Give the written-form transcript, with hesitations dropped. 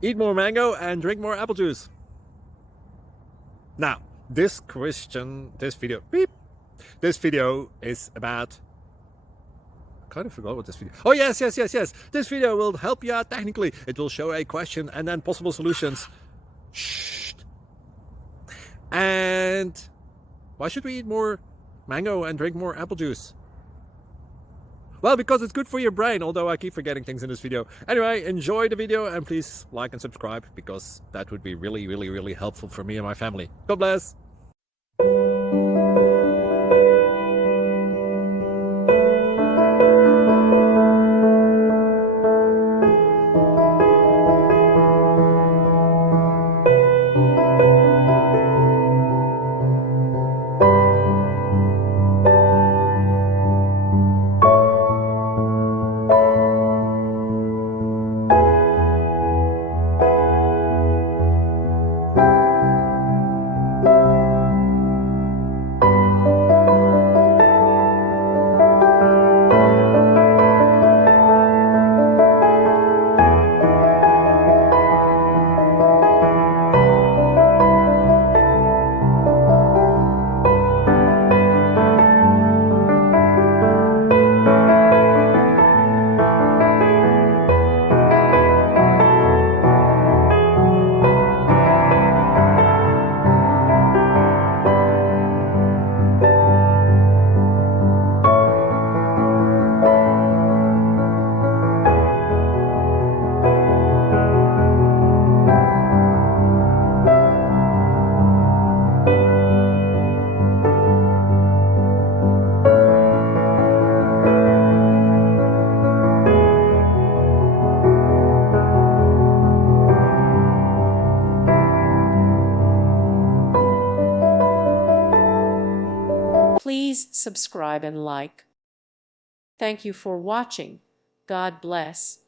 Eat more mango and drink more apple juice. Now, this video is about, I kind of forgot what this video. Oh, yes. This video will help you out technically. It will show a question and then possible solutions. Shh. And why should we eat more mango and drink more apple juice? Well, because it's good for your brain, although I keep forgetting things in this video. Anyway, enjoy the video and please like and subscribe, because that would be really helpful for me and my family. God bless. Please subscribe and like. Thank you for watching. God bless.